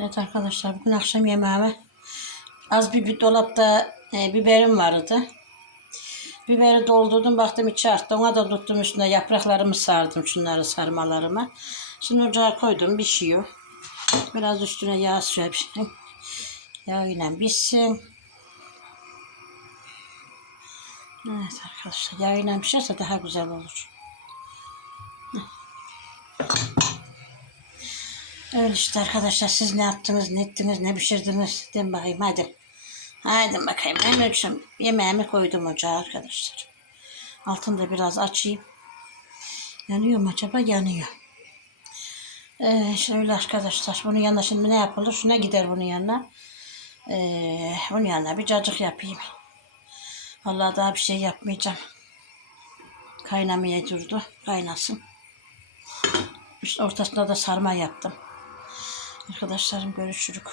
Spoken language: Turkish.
Evet arkadaşlar, bugün akşam yemeğime az bir dolapta biberim vardı. Biberi doldurdum, baktım içi arttı. Ona da tuttum, üstüne yapraklarımı sardım, şunları sarmalarıma. Şimdi ocağa koydum, pişiyor. Biraz üstüne yağ sürelim. Yağ ile pişsin. Evet arkadaşlar, yağ ile pişerse daha güzel olur. Öyle işte arkadaşlar, siz ne yaptınız, ne ettiniz, ne pişirdiniz? Deyin bakayım hadi. Haydi bakayım, ben ölçüm. Yemeğimi koydum ocağa arkadaşlar. Altını da biraz açayım. Yanıyor mu acaba? Yanıyor. Şöyle arkadaşlar, bunun yanına şimdi ne yapılır? Şuna gider bunun yanına. Bunun yanına bir cacık yapayım. Vallahi daha bir şey yapmayacağım. Kaynamaya durdu. Kaynasın. Üst ortasına da sarma yaptım. Arkadaşlarım, görüşürük.